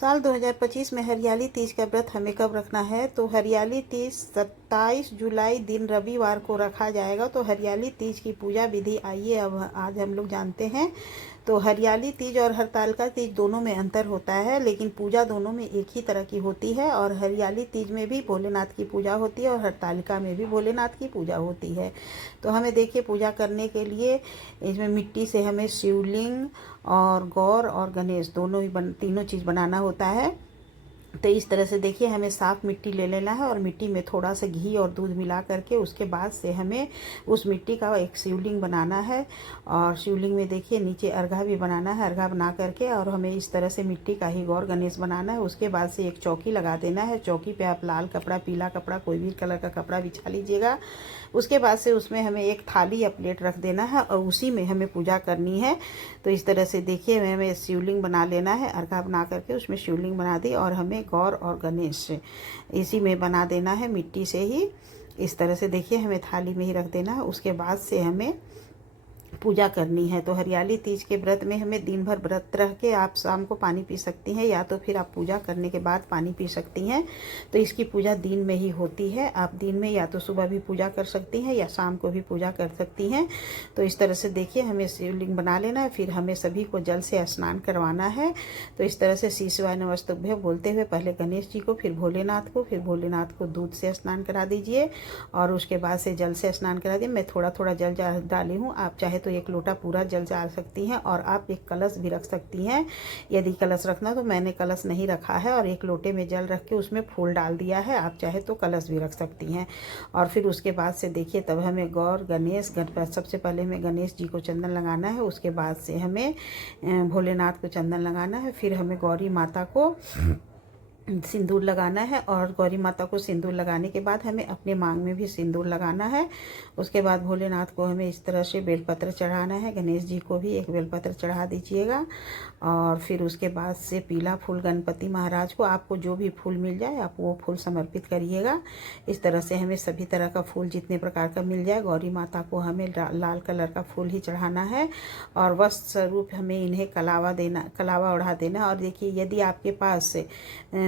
साल 2025 में हरियाली तीज का व्रत हमें कब रखना है? तो हरियाली तीज 27 जुलाई दिन रविवार को रखा जाएगा। तो हरियाली तीज की पूजा विधि आइए अब आज हम लोग जानते हैं। तो हरियाली तीज और हरतालिका तीज दोनों में अंतर होता है, लेकिन पूजा दोनों में एक ही तरह की होती है। और हरियाली तीज में भी भोलेनाथ की पूजा होती है और हरतालिका में भी भोलेनाथ की पूजा होती है। तो हमें देखिए पूजा करने के लिए इसमें मिट्टी से हमें शिवलिंग और गौर और गणेश दोनों ही तीनों चीज़ बनाना होता है। तो इस तरह से देखिए हमें साफ़ मिट्टी ले लेना है और मिट्टी में थोड़ा सा घी और दूध मिला करके उसके बाद से हमें उस मिट्टी का एक शिवलिंग बनाना है। और शिवलिंग में देखिए नीचे अर्घा भी बनाना है। अर्घा बना करके और हमें इस तरह से मिट्टी का ही गौर गणेश बनाना है। उसके बाद से एक चौकी लगा देना है। चौकी पे आप लाल कपड़ा, पीला कपड़ा, कोई भी कलर का कपड़ा बिछा लीजिएगा। उसके बाद से उसमें हमें एक थाली या प्लेट रख देना है और उसी में हमें पूजा करनी है। तो इस तरह से देखिए हमें शिवलिंग बना लेना है। अर्घा बना करके उसमें शिवलिंग बना दी और हमें गौर और गणेश इसी में बना देना है मिट्टी से ही। इस तरह से देखिए हमें थाली में ही रख देना है। उसके बाद से हमें पूजा करनी है। तो हरियाली तीज के व्रत में हमें दिन भर व्रत रह के आप शाम को पानी पी सकती हैं या तो फिर आप पूजा करने के बाद पानी पी सकती हैं। तो इसकी पूजा दिन में ही होती है। आप दिन में या तो सुबह भी पूजा कर सकती हैं या शाम को भी पूजा कर सकती हैं। तो इस तरह से देखिए हमें शिवलिंग बना लेना है। फिर हमें सभी को जल से स्नान करवाना है। तो इस तरह से श्री शिवाय नमस्तुभ्यं बोलते हुए पहले गणेश जी को, फिर भोलेनाथ को दूध से स्नान करा दीजिए और उसके बाद से जल से स्नान करा दिए। मैं थोड़ा थोड़ा जल डाली हूँ, आप चाहे तो एक लोटा पूरा जल डाल सकती हैं और आप एक कलश भी रख सकती हैं यदि कलश रखना। तो मैंने कलश नहीं रखा है और एक लोटे में जल रख के उसमें फूल डाल दिया है। आप चाहे तो कलश भी रख सकती हैं। और फिर उसके बाद से देखिए तब हमें गौर गणेश गणपति, सबसे पहले हमें गणेश जी को चंदन लगाना है। उसके बाद से हमें भोलेनाथ को चंदन लगाना है। फिर हमें गौरी माता को सिंदूर लगाना है और गौरी माता को सिंदूर लगाने के बाद हमें अपने मांग में भी सिंदूर लगाना है। उसके बाद भोलेनाथ को हमें इस तरह से बेलपत्र चढ़ाना है। गणेश जी को भी एक बेलपत्र चढ़ा दीजिएगा। और फिर उसके बाद से पीला फूल गणपति महाराज को, आपको जो भी फूल मिल जाए आप वो फूल समर्पित करिएगा। इस तरह से हमें सभी तरह का फूल जितने प्रकार का मिल जाए, गौरी माता को हमें लाल कलर का फूल ही चढ़ाना है और वस्त्र स्वरूप हमें इन्हें कलावा ओढ़ा देना। और देखिए यदि आपके पास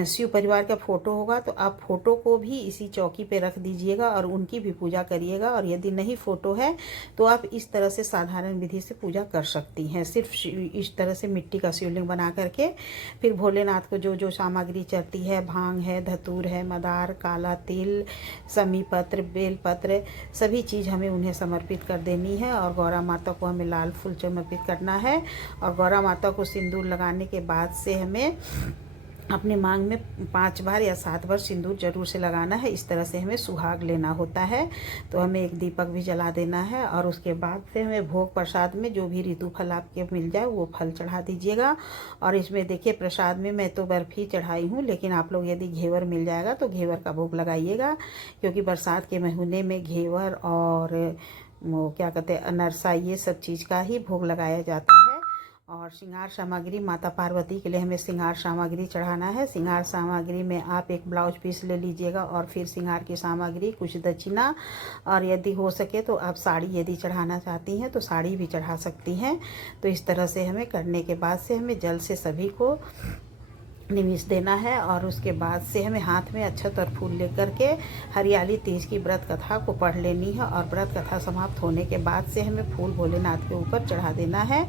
शिव परिवार का फोटो होगा तो आप फोटो को भी इसी चौकी पे रख दीजिएगा और उनकी भी पूजा करिएगा। और यदि नहीं फोटो है तो आप इस तरह से साधारण विधि से पूजा कर सकती हैं, सिर्फ इस तरह से मिट्टी का शिवलिंग बना करके। फिर भोलेनाथ को जो जो सामग्री चढ़ती है, भांग है, धतूर है, मदार, काला तिल, समी पत्र, बेलपत्र, सभी चीज़ हमें उन्हें समर्पित कर देनी है। और गौरा माता को हमें लाल फूल समर्पित करना है। और गौरा माता को सिंदूर लगाने के बाद से हमें अपने मांग में 5 बार या 7 बार सिंदूर जरूर से लगाना है। इस तरह से हमें सुहाग लेना होता है। तो हमें एक दीपक भी जला देना है और उसके बाद से हमें भोग प्रसाद में जो भी ऋतु फल आपके मिल जाए वो फल चढ़ा दीजिएगा। और इसमें देखिए प्रसाद में मैं तो बर्फ़ी चढ़ाई हूँ, लेकिन आप लोग यदि घेवर मिल जाएगा तो घेवर का भोग लगाइएगा, क्योंकि बरसात के महीने में घेवर और वो क्या कहते हैं अनरसा, ये सब चीज़ का ही भोग लगाया जाता है। और श्रृंगार सामग्री, माता पार्वती के लिए हमें श्रृंगार सामग्री चढ़ाना है। श्रृंगार सामग्री में आप एक ब्लाउज पीस ले लीजिएगा और फिर श्रृंगार की सामग्री, कुछ दक्षिणा, और यदि हो सके तो आप साड़ी यदि चढ़ाना चाहती हैं तो साड़ी भी चढ़ा सकती हैं। तो इस तरह से हमें करने के बाद से हमें जल से सभी को निमिष देना है। और उसके बाद से हमें हाथ में अक्षत और फूल लेकर के हरियाली तीज की व्रत कथा को पढ़ लेनी है। और व्रत कथा समाप्त होने के बाद से हमें फूल भोलेनाथ के ऊपर चढ़ा देना है।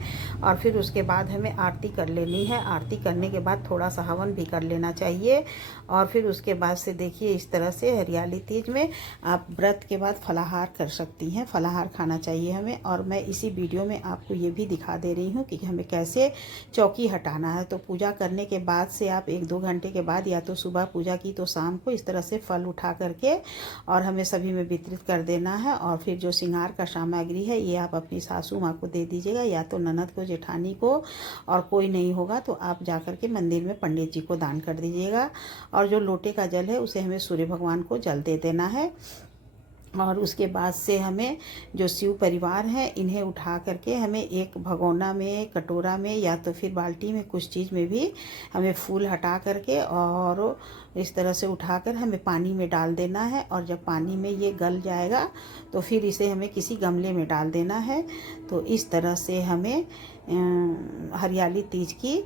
और फिर उसके बाद हमें आरती कर लेनी है। आरती करने के बाद थोड़ा सा हवन भी कर लेना चाहिए। और फिर उसके बाद से देखिए इस तरह से हरियाली तीज में आप व्रत के बाद फलाहार कर सकती हैं। फलाहार खाना चाहिए हमें। और मैं इसी वीडियो में आपको ये भी दिखा दे रही हूँ कि हमें कैसे चौकी हटाना है। तो पूजा करने के बाद से आप 1-2 घंटे के बाद, या तो सुबह पूजा की तो शाम को, इस तरह से फल उठा करके और हमें सभी में वितरित कर देना है। और फिर जो श्रृंगार का सामग्री है ये आप अपनी सासू माँ को दे दीजिएगा, या तो ननद को, जेठानी को, और कोई नहीं होगा तो आप जाकर के मंदिर में पंडित जी को दान कर दीजिएगा। और जो लोटे का जल है उसे हमें सूर्य भगवान को जल दे देना है। और उसके बाद से हमें जो शिव परिवार है इन्हें उठा करके हमें एक भगोना में, कटोरा में, या तो फिर बाल्टी में, कुछ चीज़ में भी हमें फूल हटा करके और इस तरह से उठाकर हमें पानी में डाल देना है। और जब पानी में ये गल जाएगा तो फिर इसे हमें किसी गमले में डाल देना है। तो इस तरह से हमें हरियाली तीज की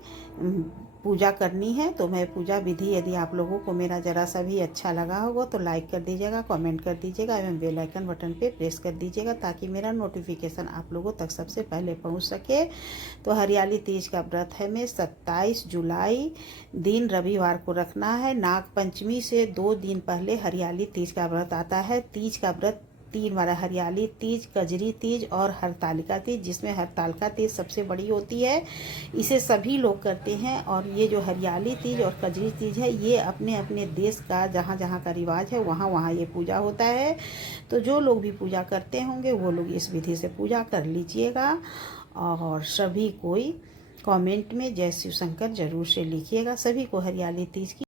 पूजा करनी है। तो मैं पूजा विधि, यदि आप लोगों को मेरा ज़रा सा भी अच्छा लगा होगा तो लाइक कर दीजिएगा, कमेंट कर दीजिएगा एवं बेल आइकन बटन पे प्रेस कर दीजिएगा ताकि मेरा नोटिफिकेशन आप लोगों तक सबसे पहले पहुंच सके। तो हरियाली तीज का व्रत है में 27 जुलाई दिन रविवार को रखना है। नाग पंचमी से 2 दिन पहले हरियाली तीज का व्रत आता है। तीज का व्रत 3 बार, हरियाली तीज, कजरी तीज और हरतालिका तीज, जिसमें हरतालिका तीज सबसे बड़ी होती है। इसे सभी लोग करते हैं। और ये जो हरियाली तीज और कजरी तीज है, ये अपने अपने देश का जहाँ जहाँ का रिवाज है वहाँ वहाँ ये पूजा होता है। तो जो लोग भी पूजा करते होंगे वो लोग इस विधि से पूजा कर लीजिएगा। और सभी कोई कमेंट में जय शिव शंकर जरूर से लिखिएगा। सभी को हरियाली तीज की